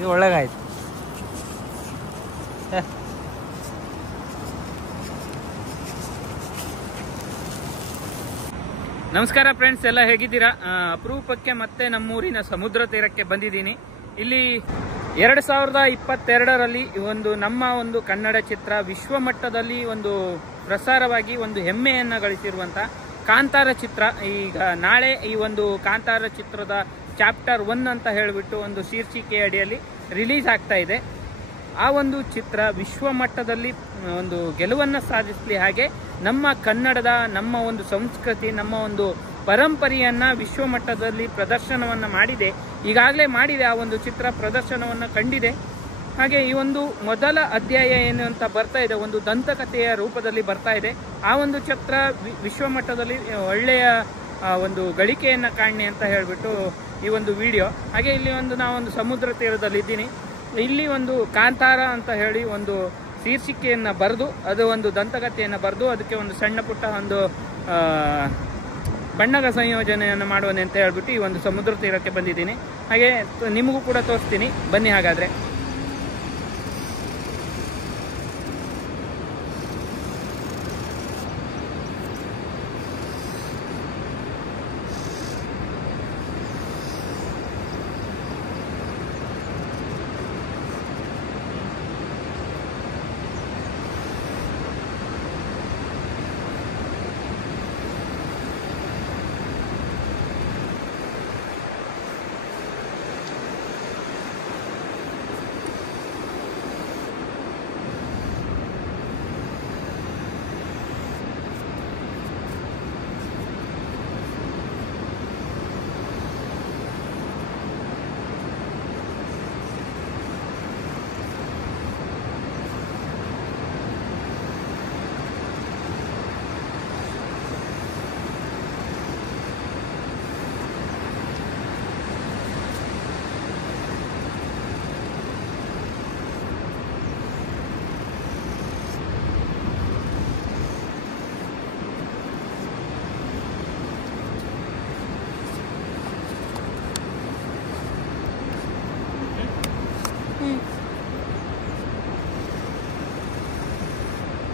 ಇದು ಒಳ್ಳೆಗಾಯ್ತು. ನಮಸ್ಕಾರ ಫ್ರೆಂಡ್ಸ್, ಎಲ್ಲ ಹೇಗಿದ್ದೀರಾ? ಅಪರೂಪಕ್ಕೆ ಮತ್ತೆ ನಮ್ಮೂರಿನ ಸಮುದ್ರ ತೀರಕ್ಕೆ ಬಂದಿದ್ದೀನಿ. ಇಲ್ಲಿ 2022ರಲ್ಲಿ ನಮ್ಮ ಒಂದು ಕನ್ನಡ ಚಿತ್ರ ವಿಶ್ವಮಟ್ಟದಲ್ಲಿ ಒಂದು ಪ್ರಸಾರವಾಗಿ ಒಂದು ಹೆಮ್ಮೆಯನ್ನ ಗಳಿಸಿರುವಂತ ಕಾಂತಾರ ಚಿತ್ರ ಈಗ ನಾಳೆ ಈ ಒಂದು ಕಾಂತಾರ ಚಿತ್ರದ ಚಾಪ್ಟರ್ 1 ಅಂತ ಹೇಳಿಬಿಟ್ಟು ಒಂದು ಶೀರ್ಷಿಕೆ ಅಡಿಯಲ್ಲಿ ರಿಲೀಸ್ ಆಗ್ತಾ ಇದೆ. ಆ ಒಂದು ಚಿತ್ರ ವಿಶ್ವಮಟ್ಟದಲ್ಲಿ ಒಂದು ಗೆಲುವನ್ನು ಸಾಧಿಸಲಿ, ಹಾಗೆ ನಮ್ಮ ಕನ್ನಡದ ನಮ್ಮ ಒಂದು ಸಂಸ್ಕೃತಿ ನಮ್ಮ ಒಂದು ಪರಂಪರೆಯನ್ನ ವಿಶ್ವಮಟ್ಟದಲ್ಲಿ ಪ್ರದರ್ಶನವನ್ನ ಮಾಡಿದೆ. ಈಗಾಗಲೇ ಮಾಡಿದೆ, ಆ ಒಂದು ಚಿತ್ರ ಪ್ರದರ್ಶನವನ್ನ ಕಂಡಿದೆ. ಹಾಗೆ ಈ ಒಂದು ಮೊದಲ ಅಧ್ಯಾಯ ಏನು ಅಂತ ಬರ್ತಾ ಇದೆ, ಒಂದು ದಂತಕಥೆಯ ರೂಪದಲ್ಲಿ ಬರ್ತಾ ಇದೆ. ಆ ಒಂದು ಚಿತ್ರ ವಿಶ್ವಮಟ್ಟದಲ್ಲಿ ಒಳ್ಳೆಯ ಒಂದು ಗಳಿಕೆಯನ್ನ ಕಾಣಿ ಅಂತ ಹೇಳ್ಬಿಟ್ಟು ಈ ಒಂದು ವಿಡಿಯೋ. ಹಾಗೆ ಇಲ್ಲಿ ನಾವೊಂದು ಸಮುದ್ರ ತೀರದಲ್ಲಿ ಇದ್ದೀನಿ. ಇಲ್ಲಿ ಒಂದು ಕಾಂತಾರ ಅಂತ ಹೇಳಿ ಒಂದು ಶೀರ್ಷಿಕೆಯನ್ನ ಬರೆದು, ಅದು ಒಂದು ದಂತಕಥೆಯನ್ನು ಬರೆದು ಅದಕ್ಕೆ ಒಂದು ಸಣ್ಣ ಪುಟ್ಟ ಒಂದು ಬಣ್ಣದ ಸಂಯೋಜನೆಯನ್ನು ಮಾಡುವನೆ ಅಂತ ಹೇಳ್ಬಿಟ್ಟು ಈ ಒಂದು ಸಮುದ್ರ ತೀರಕ್ಕೆ ಬಂದಿದ್ದೀನಿ. ಹಾಗೆ ನಿಮಗೂ ಕೂಡ ತೋರಿಸ್ತೀನಿ, ಬನ್ನಿ ಹಾಗಾದ್ರೆ.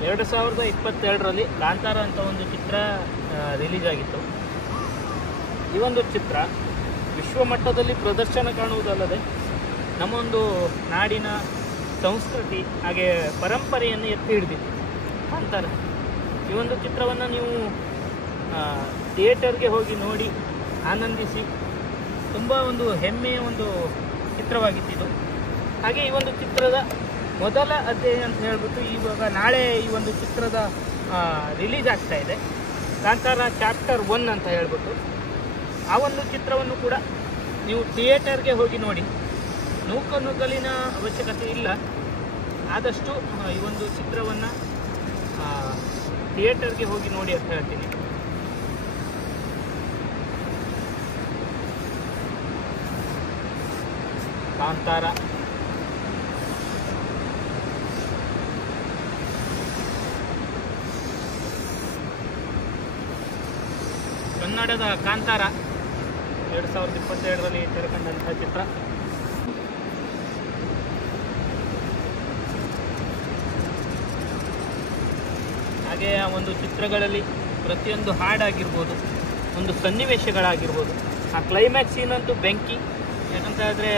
ಎರಡು 2022ರಲ್ಲಿ ಕಾಂತಾರ ಅಂತ ಒಂದು ಚಿತ್ರ ರಿಲೀಸ್ ಆಗಿತ್ತು. ಈ ಒಂದು ಚಿತ್ರ ವಿಶ್ವಮಟ್ಟದಲ್ಲಿ ಪ್ರದರ್ಶನ ಕಾಣುವುದಲ್ಲದೆ ನಮ್ಮ ಒಂದು ನಾಡಿನ ಸಂಸ್ಕೃತಿ ಹಾಗೆ ಪರಂಪರೆಯನ್ನು ಎತ್ತಿ ಹಿಡಿದಿತ್ತು ಕಾಂತಾರ. ಈ ಒಂದು ಚಿತ್ರವನ್ನು ನೀವು ಥಿಯೇಟರ್ಗೆ ಹೋಗಿ ನೋಡಿ ಆನಂದಿಸಿ, ತುಂಬ ಒಂದು ಹೆಮ್ಮೆಯ ಒಂದು ಚಿತ್ರವಾಗಿತ್ತು. ಹಾಗೆ ಈ ಒಂದು ಚಿತ್ರದ ಮೊದಲ ಅಧ್ಯಾಯ ಅಂತ ಹೇಳ್ಬಿಟ್ಟು ಇವಾಗ ನಾಳೆ ಈ ಒಂದು ಚಿತ್ರದ ರಿಲೀಸ್ ಆಗ್ತಾ ಇದೆ, ಕಾಂತಾರ ಚಾಪ್ಟರ್ 1 ಅಂತ ಹೇಳ್ಬಿಟ್ಟು. ಆ ಒಂದು ಚಿತ್ರವನ್ನು ಕೂಡ ನೀವು ಥಿಯೇಟರ್ಗೆ ಹೋಗಿ ನೋಡಿ. ನೂಕನುಗ್ಗಲಿನ ಅವಶ್ಯಕತೆ ಇಲ್ಲ, ಆದಷ್ಟು ಈ ಒಂದು ಚಿತ್ರವನ್ನು ಥಿಯೇಟರ್ಗೆ ಹೋಗಿ ನೋಡಿ ಅಂತ ಹೇಳ್ತೀನಿ. ಕಾಂತಾರ ಕನ್ನಡದ ಕಾಂತಾರ 2022ರಲ್ಲಿ ತೆರೆಕಂಡಂತಹ ಚಿತ್ರ. ಹಾಗೆ ಆ ಒಂದು ಚಿತ್ರಗಳಲ್ಲಿ ಪ್ರತಿಯೊಂದು ಹಾಡಾಗಿರ್ಬೋದು, ಒಂದು ಸನ್ನಿವೇಶಗಳಾಗಿರ್ಬೋದು, ಆ ಕ್ಲೈಮ್ಯಾಕ್ಸ್ ಸೀನಂತೂ ಬೆಂಕಿ. ಯಾಕಂತ ಹೇಳಿದ್ರೆ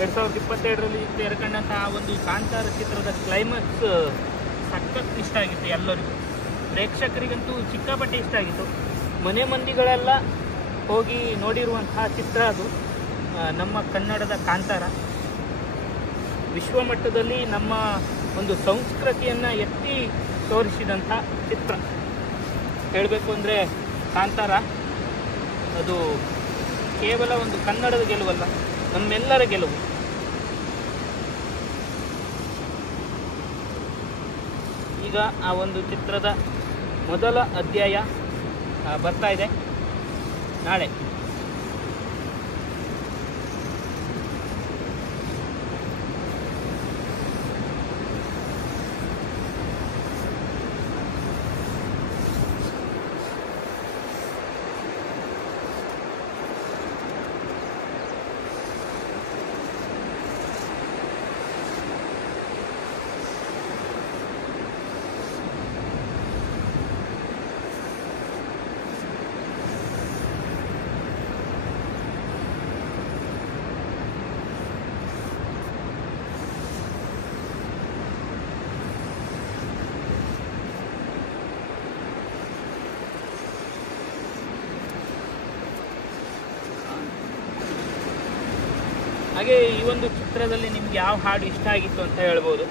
2022ರಲ್ಲಿ ತೆರೆಕಂಡಂತಹ ಆ ಒಂದು ಕಾಂತಾರ ಚಿತ್ರದ ಕ್ಲೈಮ್ಯಾಕ್ಸ್ ಸಖತ್ ಇಷ್ಟ ಆಗಿತ್ತು ಎಲ್ಲರಿಗೂ, ಪ್ರೇಕ್ಷಕರಿಗಂತೂ ಸಿಕ್ಕಾಪಟ್ಟೆ ಇಷ್ಟ ಆಗಿತ್ತು. ಮನೆ ಮಂದಿಗಳೆಲ್ಲ ಹೋಗಿ ನೋಡಿರುವಂತಹ ಚಿತ್ರ ಅದು. ನಮ್ಮ ಕನ್ನಡದ ಕಾಂತಾರ ವಿಶ್ವಮಟ್ಟದಲ್ಲಿ ನಮ್ಮ ಒಂದು ಸಂಸ್ಕೃತಿಯನ್ನು ಎತ್ತಿ ತೋರಿಸಿದಂಥ ಚಿತ್ರ. ಹೇಳಬೇಕು ಅಂದರೆ ಕಾಂತಾರ ಅದು ಕೇವಲ ಒಂದು ಕನ್ನಡದ ಗೆಲುವಲ್ಲ, ನಮ್ಮೆಲ್ಲರ ಗೆಲುವು. ಈಗ ಆ ಒಂದು ಚಿತ್ರದ ಮೊದಲ ಅಧ್ಯಾಯ ಬರ್ತಾ ಇದೆ ನಾಳೆ. ಹಾಗೆ ಈ ಒಂದು ಚಿತ್ರದಲ್ಲಿ ನಿಮ್ಗೆ ಯಾವ ಹಾಡು ಇಷ್ಟ ಆಗಿತ್ತು ಅಂತ ಹೇಳ್ಬೋದು.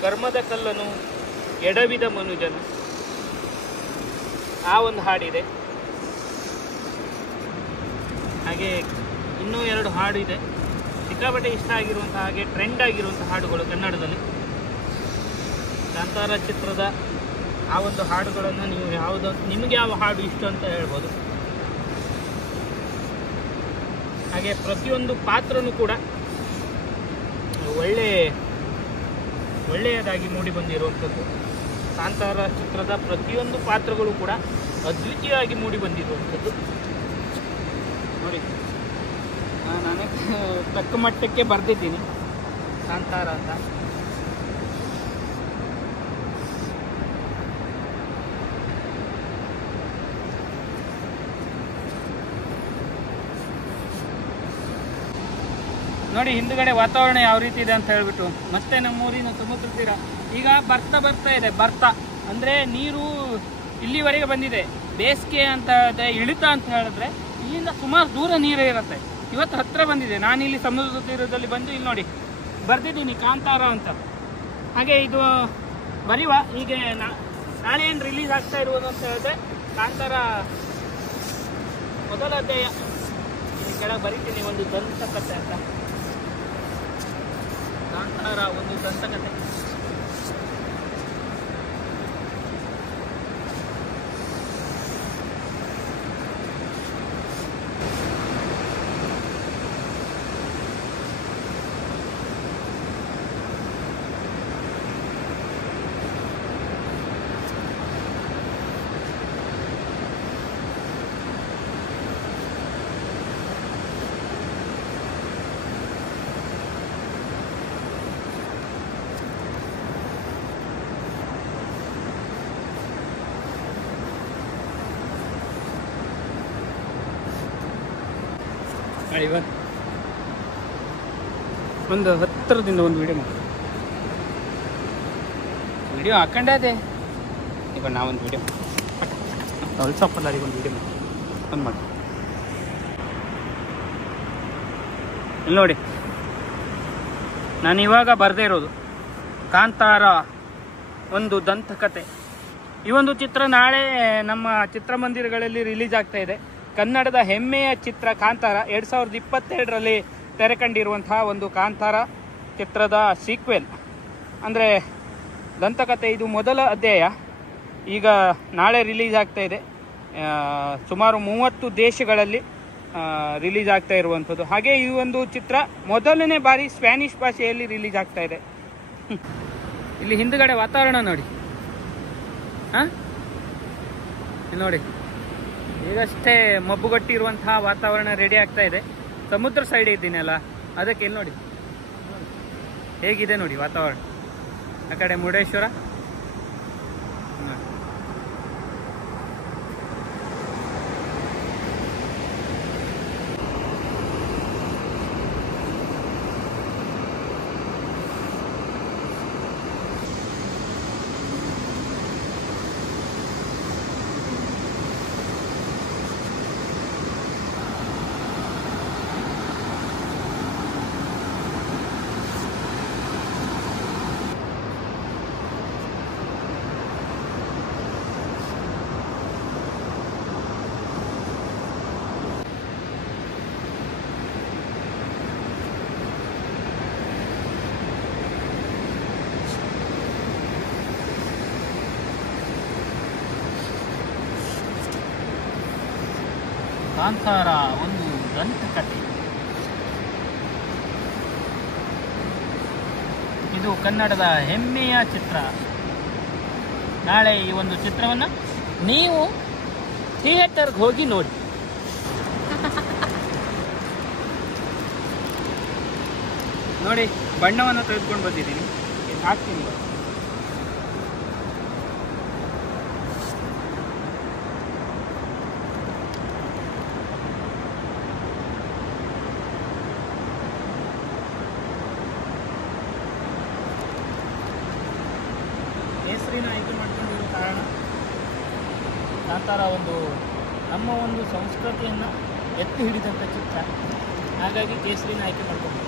ಕರ್ಮದ ಕಲ್ಲನು ಎಡವಿದ ಮನುಜನು, ಆ ಒಂದು ಹಾಡಿದೆ. ಹಾಗೆ ಇನ್ನೂ 2 ಹಾಡು ಇದೆ, ಸಿಕ್ಕಾಪಟ್ಟೆ ಇಷ್ಟ ಆಗಿರುವಂಥ ಹಾಗೆ ಟ್ರೆಂಡ್ ಆಗಿರುವಂಥ ಹಾಡುಗಳು ಕನ್ನಡದಲ್ಲಿ. ಕಾಂತಾರ ಚಿತ್ರದ ಆ ಒಂದು ಹಾಡುಗಳನ್ನು ನೀವು ನಿಮಗೆ ಯಾವ ಹಾಡು ಇಷ್ಟ ಅಂತ ಹೇಳ್ಬೋದು. ಹಾಗೆ ಪ್ರತಿಯೊಂದು ಪಾತ್ರನೂ ಕೂಡ ಒಳ್ಳೆಯದಾಗಿ ಮೂಡಿ ಬಂದಿರುವಂಥದ್ದು. ಕಾಂತಾರ ಚಿತ್ರದ ಪ್ರತಿಯೊಂದು ಪಾತ್ರಗಳು ಕೂಡ ಅದ್ವಿತೀಯವಾಗಿ ಮೂಡಿ ಬಂದಿರುವಂಥದ್ದು. ನೋಡಿ, ನಾನು ತಕ್ಕ ಮಟ್ಟಕ್ಕೆ ಬರೆದಿದ್ದೀನಿ ಕಾಂತಾರ ಅಂತ. ನೋಡಿ ಹಿಂದುಗಡೆ ವಾತಾವರಣ ಯಾವ ರೀತಿ ಇದೆ ಅಂತ ಹೇಳ್ಬಿಟ್ಟು. ಮತ್ತೆ ನಮ್ಮೂರಿನ ಸಮುದ್ರ ತೀರ ಈಗ ಬರ್ತಾ ಇದೆ. ಅಂದರೆ ನೀರು ಇಲ್ಲಿವರೆಗೆ ಬಂದಿದೆ. ಬೇಸಿಗೆ ಅಂತ ಇಳಿತ ಅಂತ ಹೇಳಿದ್ರೆ ಇಲ್ಲಿಂದ ಸುಮಾರು ದೂರ ನೀರೇ ಇರುತ್ತೆ. ಇವತ್ತು ಹತ್ರ ಬಂದಿದೆ. ನಾನಿಲ್ಲಿ ಸಮುದ್ರ ತೀರದಲ್ಲಿ ಬಂದು ಇಲ್ಲಿ ನೋಡಿ ಬರ್ದಿದ್ದೀನಿ ಕಾಂತಾರ ಅಂತ. ಹಾಗೆ ಇದು ಬರೀವ ಹೀಗೆ ನಾಳೆ ಏನು ರಿಲೀಸ್ ಆಗ್ತಾ ಇರುವುದು ಅಂತ ಹೇಳಿದ್ರೆ ಕಾಂತಾರ ಮೊದಲ ಅಧ್ಯಾಯ. ಈ ಕೆಳಗೆ ಬರೀತೀನಿ ಒಂದು ದಂತಕಥೆ ಅಂತ. ಕಾಂತಾರ ಒಂದು ದಂತಕಥೆ. ಒಂದು ಹತ್ತಿರದಿಂದ ಒಂದು ವಿಡಿಯೋ ಹಾಕೊಂಡೆ. ಇವಾಗ ನಾವೊಂದು ವಿಡಿಯೋ ಒಂದು ವಿಡಿಯೋ ಮಾಡಿ ಇಲ್ಲಿ ನೋಡಿ. ನಾನು ಇವಾಗ ಬರದೇ ಇರೋದು ಕಾಂತಾರ ಒಂದು ದಂತಕಥೆ. ಈ ಒಂದು ಚಿತ್ರ ನಾಳೆ ನಮ್ಮ ಚಿತ್ರಮಂದಿರಗಳಲ್ಲಿ ರಿಲೀಸ್ ಆಗ್ತಾ ಇದೆ. ಕನ್ನಡದ ಹೆಮ್ಮೆಯ ಚಿತ್ರ ಕಾಂತಾರ 2022ರಲ್ಲಿ ತೆರೆ ಕಂಡಿರುವಂತಹ ಒಂದು ಕಾಂತಾರ ಚಿತ್ರದ ಸೀಕ್ವೆಲ್ ಅಂದರೆ ದಂತಕಥೆ. ಇದು ಮೊದಲ ಅಧ್ಯಾಯ. ಈಗ ನಾಳೆ ರಿಲೀಸ್ ಆಗ್ತಾ ಇದೆ. ಸುಮಾರು 30 ದೇಶಗಳಲ್ಲಿ ರಿಲೀಸ್ ಆಗ್ತಾ ಇರುವಂಥದ್ದು. ಹಾಗೆ ಈ ಒಂದು ಚಿತ್ರ ಮೊದಲನೇ ಬಾರಿ ಸ್ಪ್ಯಾನಿಷ್ ಭಾಷೆಯಲ್ಲಿ ರಿಲೀಸ್ ಆಗ್ತಾ ಇದೆ. ಇಲ್ಲಿ ಹಿಂದುಗಡೆ ವಾತಾವರಣ ನೋಡಿ. ನೋಡಿ, ಈಗಷ್ಟೇ ಮಬ್ಬುಗಟ್ಟಿರುವಂತಹ ವಾತಾವರಣ ರೆಡಿ ಆಗ್ತಾ ಇದೆ. ಸಮುದ್ರ ಸೈಡ್ ಇದ್ದೀನಲ್ಲ, ಅದಕ್ಕೆ ಇಲ್ಲಿ ನೋಡಿ ಹೇಗಿದೆ ನೋಡಿ ವಾತಾವರಣ. ಆ ಕಡೆ ಮುರುಡೇಶ್ವರ, ಕಾಂತಾರ ಒಂದು ದಂತಕಥೆ. ಇದು ಕನ್ನಡದ ಹೆಮ್ಮೆಯ ಚಿತ್ರ. ನಾಳೆ ಈ ಒಂದು ಚಿತ್ರವನ್ನು ನೀವು ಥಿಯೇಟರ್ಗೆ ಹೋಗಿ ನೋಡಿ. ನೋಡಿ, ಬಣ್ಣವನ್ನು ತೆಗೆದುಕೊಂಡು ಬಂದಿದ್ದೀನಿ, ಹಾಕ್ತೀನಿ. ಕೇಸರಿನ ಆಯ್ಕೆ ಮಾಡ್ಕೊಂಡಿರೋ ಕಾರಣ ಕಾಂತಾರ ಒಂದು ನಮ್ಮ ಒಂದು ಸಂಸ್ಕೃತಿಯನ್ನು ಎತ್ತಿ ಹಿಡಿದಂಥ ಚಿತ್ರ. ಹಾಗಾಗಿ ಕೇಸರಿನ ಆಯ್ಕೆ ಮಾಡ್ಕೊಳ್ತೀನಿ.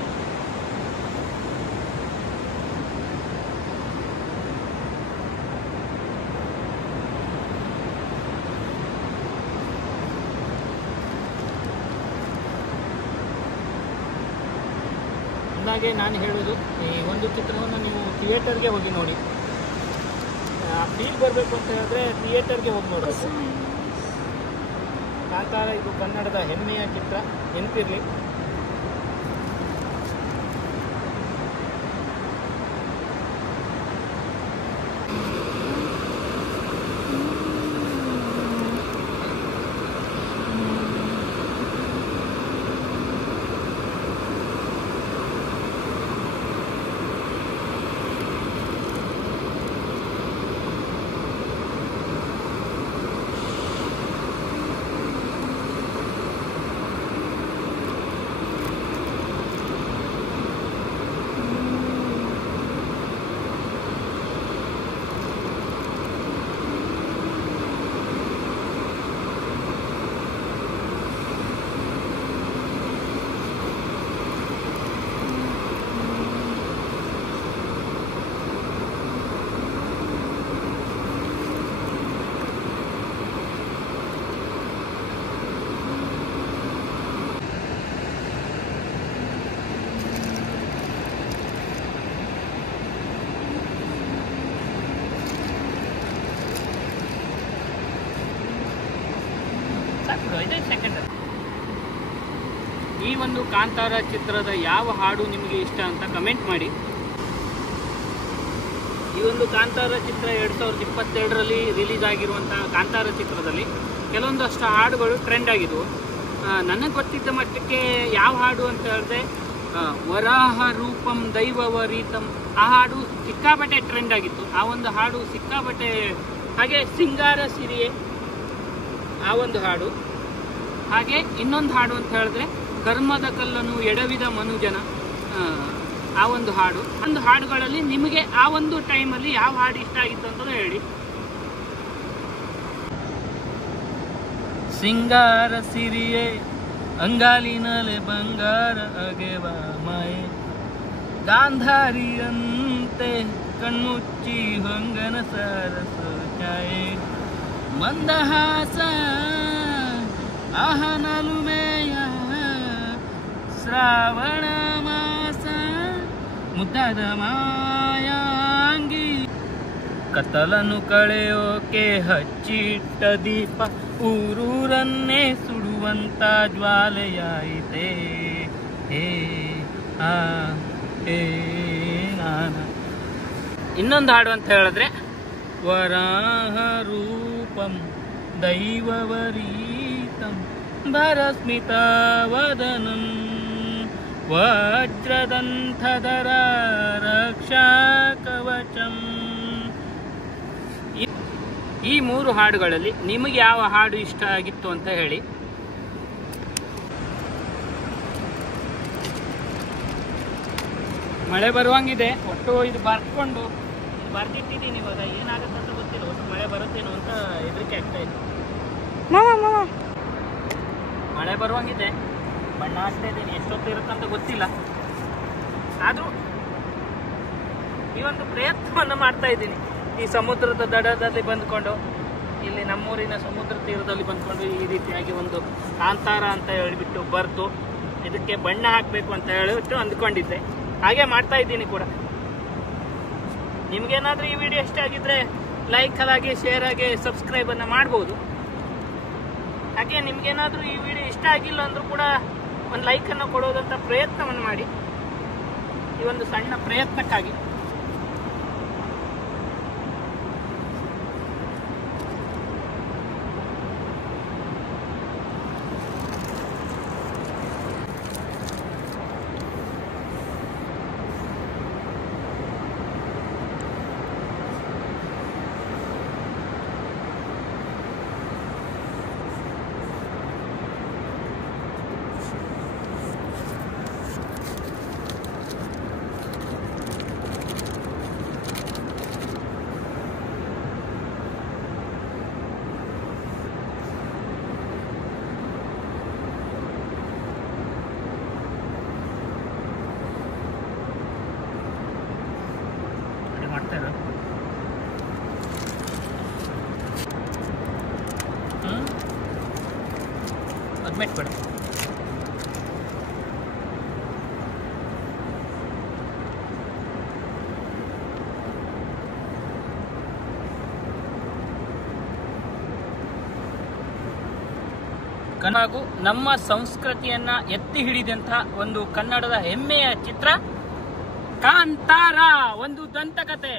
ಹಾಗೆ ನಾನು ಹೇಳೋದು, ಈ ಒಂದು ಚಿತ್ರವನ್ನು ನೀವು ಥಿಯೇಟರ್ಗೆ ಹೋಗಿ ನೋಡಿ. ಫೀಲ್ ಬರಬೇಕು ಅಂತ ಹೇಳಿದ್ರೆ ಥಿಯೇಟರ್ಗೆ ಹೋಗಿ ನೋಡಬೇಕು. ಕಾಂತಾರ ಇದು ಕನ್ನಡದ ಹೆಮ್ಮೆಯ ಚಿತ್ರ, ನೆನಪಿರಲಿ. ಈ ಒಂದು ಕಾಂತಾರ ಚಿತ್ರದ ಯಾವ ಹಾಡು ನಿಮಗೆ ಇಷ್ಟ ಅಂತ ಕಮೆಂಟ್ ಮಾಡಿ. ಈ ಒಂದು ಕಾಂತಾರ ಚಿತ್ರ 2022ರಲ್ಲಿ ರಿಲೀಸ್ ಆಗಿರುವಂತಹ ಕಾಂತಾರ ಚಿತ್ರದಲ್ಲಿ ಕೆಲವೊಂದಷ್ಟು ಹಾಡುಗಳು ಟ್ರೆಂಡ್ ಆಗಿದ್ವು. ನನಗೆ ಗೊತ್ತಿದ್ದ ಮಟ್ಟಕ್ಕೆ ಯಾವ ಹಾಡು ಅಂತ ಹೇಳಿದ್ರೆ ವರಾಹ ರೂಪಂ ದೈವವರೀತಂ, ಆ ಹಾಡು ಸಿಕ್ಕಾಪಟ್ಟೆ ಟ್ರೆಂಡ್ ಆಗಿತ್ತು. ಆ ಒಂದು ಹಾಡು ಸಿಕ್ಕಾಪಟ್ಟೆ. ಹಾಗೆ ಸಿಂಗಾರ ಸಿರಿಯೆ ಆ ಒಂದು ಹಾಡು. ಹಾಗೆ ಇನ್ನೊಂದು ಹಾಡು ಅಂತ ಹೇಳಿದ್ರೆ ಕರ್ಮದ ಕಲ್ಲನು ಎಡವಿದ ಮನುಜನ, ಆ ಒಂದು ಹಾಡು. ಒಂದು ಹಾಡುಗಳಲ್ಲಿ ನಿಮಗೆ ಆ ಒಂದು ಟೈಮಲ್ಲಿ ಯಾವ ಹಾಡು ಇಷ್ಟ ಆಗಿತ್ತು ಅಂತ ಹೇಳಿ. ಸಿಂಗಾರ ಸಿರಿಯೇ ಅಂಗಾಲಿನಲೆ ಬಂಗಾರ ಅಗೆವ ಮಾಯೆ, ಗಾಂಧಾರಿಯಂತೆ ಕಣ್ಮುಚ್ಚಿ ಹೊಂಗನ ಸರಸ ಛಾಯೆ, ಮಂದಹಾಸ ಆಹನಲುಮೆಯ ಶ್ರಾವಣ ಮಾಸ ಮುದ್ದಾದ ಮಾಯಾಂಗಿ, ಕತ್ತಲನ್ನು ಕಳೆಯೋಕೆ ಹಚ್ಚಿಟ್ಟ ದೀಪ ಊರೂರನ್ನೇ ಸುಡುವಂತ ಜ್ವಾಲೆಯಾಯಿತೆ. ಹೇ ಆ ಹೇ ನಾನ. ಇನ್ನೊಂದು ಹಾಡು ಅಂತ ಹೇಳಿದ್ರೆ ವರಾಹ ರೂಪಂ ದೈವವರೀತಂ ಭರಸ್ಮಿತಾವದನಂ ವಜ್ರದಂಥಧರ ರಕ್ಷಾ ಕವಚಂ. ಈ ಮೂರು ಹಾಡುಗಳಲ್ಲಿ ನಿಮಗೆ ಯಾವ ಹಾಡು ಇಷ್ಟ ಆಗಿತ್ತು ಅಂತ ಹೇಳಿ. ಮಳೆ ಬರುವಂಗಿದೆ. ಒಟ್ಟು ಇದು ಬರ್ಕೊಂಡು ಬರ್ದಿಟ್ಟಿದ್ದೀನಿ. ಇವಾಗ ಏನಾಗುತ್ತೆ ಅಂತ ಗೊತ್ತಿಲ್ಲ. ಒಟ್ಟು ಮಳೆ ಬರುತ್ತೇನೋ ಅಂತ ಹೆದರಿಕೆ ಆಗ್ತಾ ಇದೆ. ಮಳೆ ಬರುವಂಗಿದೆ. ಬಣ್ಣ ಹಾಕ್ತಾ ಇದ್ದೀನಿ. ಎಷ್ಟೊತ್ತು ಇರುತ್ತಂತ ಗೊತ್ತಿಲ್ಲ. ಆದರೂ ಈ ಒಂದು ಪ್ರಯತ್ನವನ್ನು ಮಾಡ್ತಾ ಇದ್ದೀನಿ. ಈ ಸಮುದ್ರದ ದಡದಲ್ಲಿ ಬಂದ್ಕೊಂಡು, ಇಲ್ಲಿ ನಮ್ಮೂರಿನ ಸಮುದ್ರ ತೀರದಲ್ಲಿ ಬಂದ್ಕೊಂಡು ಈ ರೀತಿಯಾಗಿ ಒಂದು ಕಾಂತಾರ ಅಂತ ಹೇಳಿಬಿಟ್ಟು ಬರೆದು ಇದಕ್ಕೆ ಬಣ್ಣ ಹಾಕಬೇಕು ಅಂತ ಹೇಳಿಬಿಟ್ಟು ಅಂದ್ಕೊಂಡಿದ್ದೆ. ಹಾಗೆ ಮಾಡ್ತಾ ಇದ್ದೀನಿ ಕೂಡ. ನಿಮ್ಗೇನಾದ್ರೂ ಈ ವಿಡಿಯೋ ಇಷ್ಟ ಆಗಿದ್ರೆ ಲೈಕ್ ಆಗಿ, ಶೇರ್ ಆಗಿ, ಸಬ್ಸ್ಕ್ರೈಬನ್ನು ಮಾಡ್ಬೋದು. ಹಾಗೆ ನಿಮ್ಗೇನಾದ್ರೂ ಈ ವಿಡಿಯೋ ಇಷ್ಟ ಆಗಿಲ್ಲ ಅಂದ್ರೂ ಕೂಡ ಒಂದು ಲೈಕನ್ನು ಕೊಡೋದಂಥ ಪ್ರಯತ್ನವನ್ನು ಮಾಡಿ. ಈ ಒಂದು ಸಣ್ಣ ಪ್ರಯತ್ನಕ್ಕಾಗಿ ಹೆಲ್ಮೆಟ್ ಕೊಡಿ. ಹಾಗೂ ನಮ್ಮ ಸಂಸ್ಕೃತಿಯನ್ನ ಎತ್ತಿ ಹಿಡಿದಂತ ಒಂದು ಕನ್ನಡದ ಹೆಮ್ಮೆಯ ಚಿತ್ರ ಕಾಂತಾರ, ಒಂದು ದಂತಕಥೆ.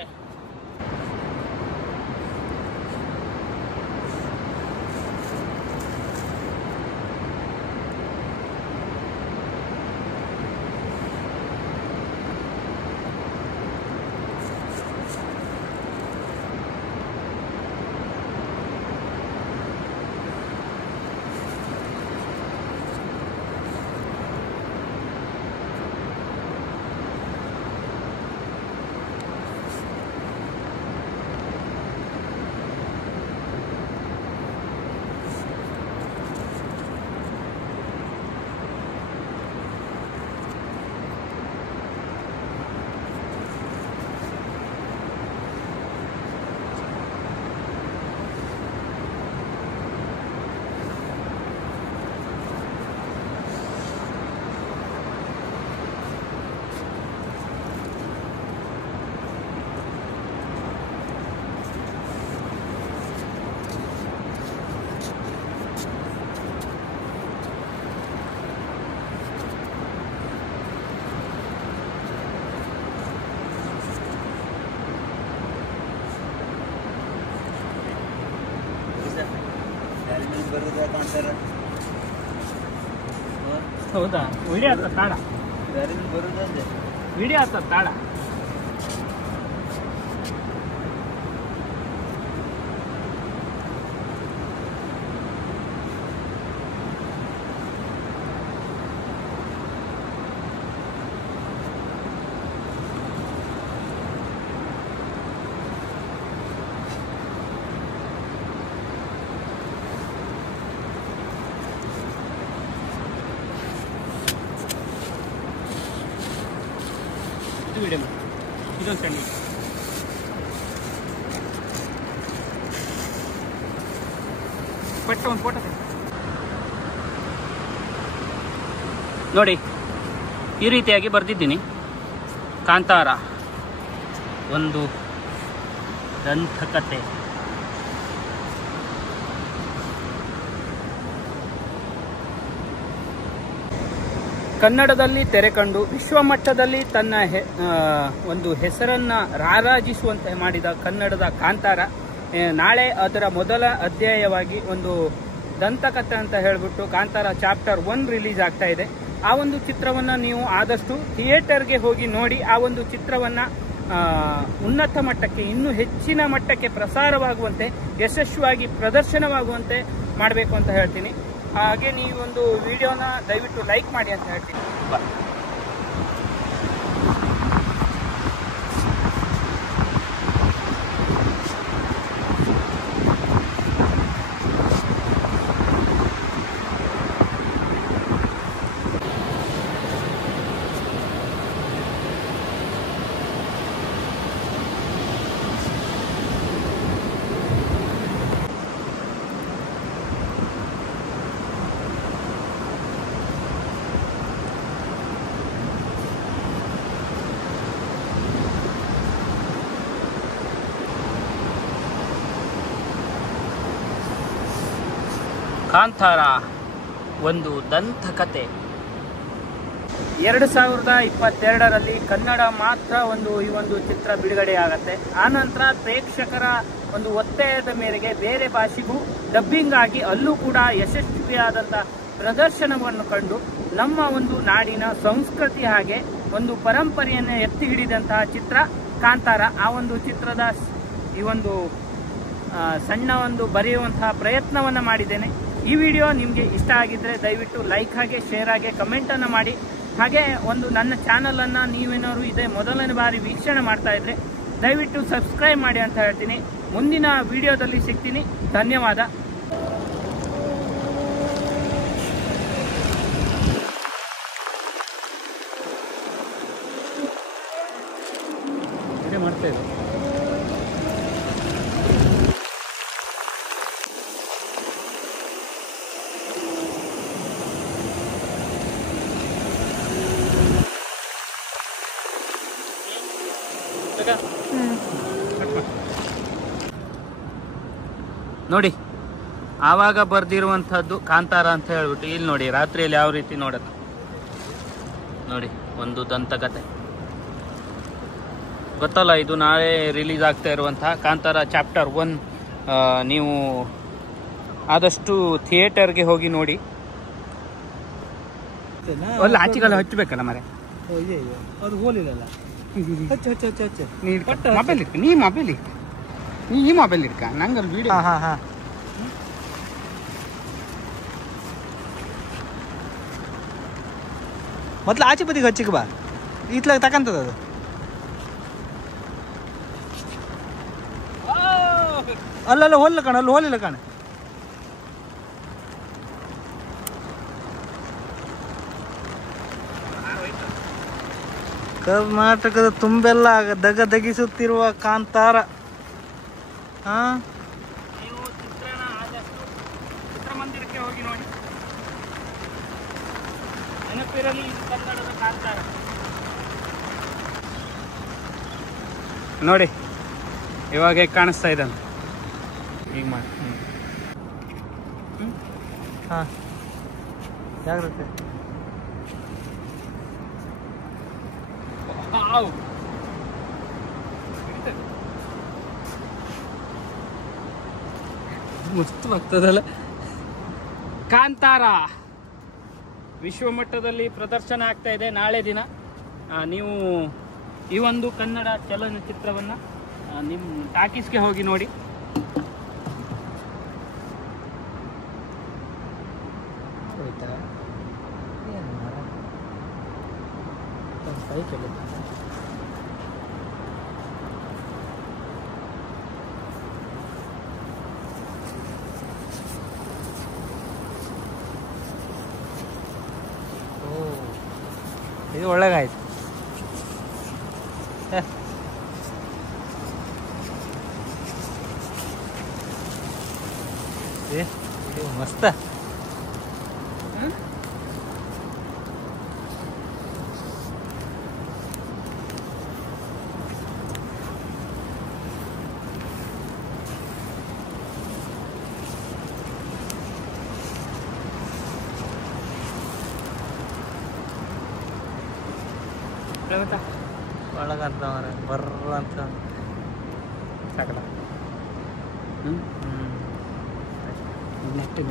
ಹೌದಾ, ವಿಡಿಯೋ ಆಗ್ತದ ತಾಡ, ವಿಡಿಯೋ ಆಗ್ತದ ತಾಡ. ವಿಡಿಯೋ ಇದೊಂದು ಸಣ್ಣ ಪಟ್ಟ ಒಂದು ಫೋಟೋ ನೋಡಿ. ಈ ರೀತಿಯಾಗಿ ಬರೆದಿದ್ದೀನಿ, ಕಾಂತಾರ ಒಂದು ದಂತಕಥೆ. ಕನ್ನಡದಲ್ಲಿ ತೆರೆ ಕಂಡು ವಿಶ್ವಮಟ್ಟದಲ್ಲಿ ತನ್ನ ಒಂದು ಹೆಸರನ್ನ ರಾರಾಜಿಸುವಂತೆ ಮಾಡಿದ ಕನ್ನಡದ ಕಾಂತಾರ ನಾಳೆ ಅದರ ಮೊದಲ ಅಧ್ಯಾಯವಾಗಿ ಒಂದು ದಂತಕಥೆ ಅಂತ ಹೇಳ್ಬಿಟ್ಟು ಕಾಂತಾರ ಚಾಪ್ಟರ್ 1 ರಿಲೀಸ್ ಆಗ್ತಾ ಇದೆ. ಆ ಒಂದು ಚಿತ್ರವನ್ನ ನೀವು ಆದಷ್ಟು ಥಿಯೇಟರ್ಗೆ ಹೋಗಿ ನೋಡಿ ಆ ಒಂದು ಚಿತ್ರವನ್ನ ಉನ್ನತ ಮಟ್ಟಕ್ಕೆ, ಇನ್ನೂ ಹೆಚ್ಚಿನ ಮಟ್ಟಕ್ಕೆ ಪ್ರಸಾರವಾಗುವಂತೆ, ಯಶಸ್ವಿಯಾಗಿ ಪ್ರದರ್ಶನವಾಗುವಂತೆ ಮಾಡಬೇಕು ಅಂತ ಹೇಳ್ತೀನಿ. ಹಾಗೆ ನೀವು ಒಂದು ವಿಡಿಯೋನ ದಯವಿಟ್ಟು ಲೈಕ್ ಮಾಡಿ ಅಂತ ಹೇಳ್ತೀನಿ. ಕಾಂತಾರ ಒಂದು ದಂತಕಥೆ 2022ರಲ್ಲಿ ಕನ್ನಡ ಮಾತ್ರ ಈ ಒಂದು ಚಿತ್ರ ಬಿಡುಗಡೆ ಆಗತ್ತೆ. ಆನಂತರ ಪ್ರೇಕ್ಷಕರ ಒಂದು ಒತ್ತಾಯದ ಮೇರೆಗೆ ಬೇರೆ ಭಾಷೆಗೂ ಡಬ್ಬಿಂಗ್ ಆಗಿ ಅಲ್ಲೂ ಕೂಡ ಯಶಸ್ವಿಯಾದಂಥ ಪ್ರದರ್ಶನವನ್ನು ಕಂಡು ನಮ್ಮ ಒಂದು ನಾಡಿನ ಸಂಸ್ಕೃತಿ ಹಾಗೆ ಒಂದು ಪರಂಪರೆಯನ್ನು ಎತ್ತಿ ಹಿಡಿದಂತಹ ಚಿತ್ರ ಕಾಂತಾರ. ಆ ಒಂದು ಚಿತ್ರದ ಈ ಒಂದು ಸಣ್ಣ ಒಂದು ಬರೆಯುವಂತಹ ಪ್ರಯತ್ನವನ್ನು ಮಾಡಿದ್ದೇನೆ. ಈ ವಿಡಿಯೋ ನಿಮಗೆ ಇಷ್ಟ ಆಗಿದ್ರೆ ದಯವಿಟ್ಟು ಲೈಕ್ ಹಾಗೆ ಶೇರ್ ಹಾಗೆ ಕಮೆಂಟ್ ಅನ್ನು ಮಾಡಿ. ಹಾಗೆ ಒಂದು ನನ್ನ ಚಾನಲ್ ಅನ್ನ ನೀವೇನಾದ್ರು ಇದೇ ಮೊದಲನೇ ಬಾರಿ ವೀಕ್ಷಣೆ ಮಾಡ್ತಾ ಇದ್ರೆ ದಯವಿಟ್ಟು ಸಬ್ಸ್ಕ್ರೈಬ್ ಮಾಡಿ ಅಂತ ಹೇಳ್ತೀನಿ. ಮುಂದಿನ ವಿಡಿಯೋದಲ್ಲಿ ಸಿಗ್ತೀನಿ. ಧನ್ಯವಾದ. ಮಾಡ್ತಾ ಇದ್ದೆ. ನೋಡಿ ಆವಾಗ ಬರ್ದಿರುವಂಥದ್ದು ಕಾಂತಾರ ಅಂತ ಹೇಳ್ಬಿಟ್ಟು. ಇಲ್ಲಿ ನೋಡಿ ರಾತ್ರಿಯಲ್ಲಿ ಯಾವ ರೀತಿ ನೋಡೋದು ನೋಡಿ, ಒಂದು ದಂತಕತೆ. ಗೊತ್ತಲ್ಲ, ಇದು ನಾಳೆ ರಿಲೀಸ್ ಆಗ್ತಾ ಇರುವಂತಹ ಕಾಂತಾರ ಚಾಪ್ಟರ್ 1. ನೀವು ಆದಷ್ಟು ಥಿಯೇಟರ್ಗೆ ಹೋಗಿ ನೋಡಿ. ಅಲ್ಲ ಆಚೆಗೆಲ್ಲ ಹಚ್ಚಬೇಕಲ್ಲ ಮರೆ, ಅದು ಹೋಲಿಲ್ಲ. ಮೊಬೈಲ್ ಇಟ್ಕ, ನೀ ಮೊಬೈಲ್ ಇಟ್ಕ, ನೀ ಈ ಮೊಬೈಲ್ ಇಟ್ಕ, ನಂಗಲ್ಲಿ ವಿಡಿಯೋ. ಮೊದ್ಲು ಆಚೆ ಬದಿಗೆ ಹಚ್ಚಿಕ ಬಾ, ಇತ್ಲಾಗ ತಕಂತದ ಅದು. ಅಲ್ಲಲ್ಲ ಹೋಲಿಲ್ಲ ಕಣ, ಅಲ್ಲಿ ಹೋಲಿಲ್ಲ ಕಣ. ಕರ್ನಾಟಕದ ತುಂಬೆಲ್ಲ ದಗಿಸುತ್ತಿರುವ ಕಾಂತಾರ. ನೀವು ಚಿತ್ರಣ ಆದಷ್ಟು ಚಿತ್ರಮಂದಿರಕ್ಕೆ ಹೋಗಿ ನೋಡಿ. ನೆನಪಿರಲಿ, ಇದು ಕನ್ನಡದ ಕಾಂತಾರ. ನೋಡಿ ಇವಾಗ ಹೇಗೆ ಕಾಣಿಸ್ತಾ ಇದ್ದಾನೆ. ಈಗ ಮಾಡಿ ಜಾಗ್ರತೆ. ಮಸ್ತ್ ಆಗ್ತದಲ್ಲ. ಕಾಂತಾರ ವಿಶ್ವಮಟ್ಟದಲ್ಲಿ ಪ್ರದರ್ಶನ ಆಗ್ತಾ ಇದೆ ನಾಳೆ ದಿನ. ನೀವು ಈ ಒಂದು ಕನ್ನಡ ಚಲನಚಿತ್ರವನ್ನು ನಿಮ್ಮ ಟಾಕೀಸ್ಗೆ ಹೋಗಿ ನೋಡಿ. ಇದು ಒಳ್ಳೆಗಾಯ್ತು. ಇದು ಮಸ್ತ. ಒಳಗಂತ ಬರ್ರ ಅಂತ ಸಾಕಲ್ಲ. ನೆಟ್ಟು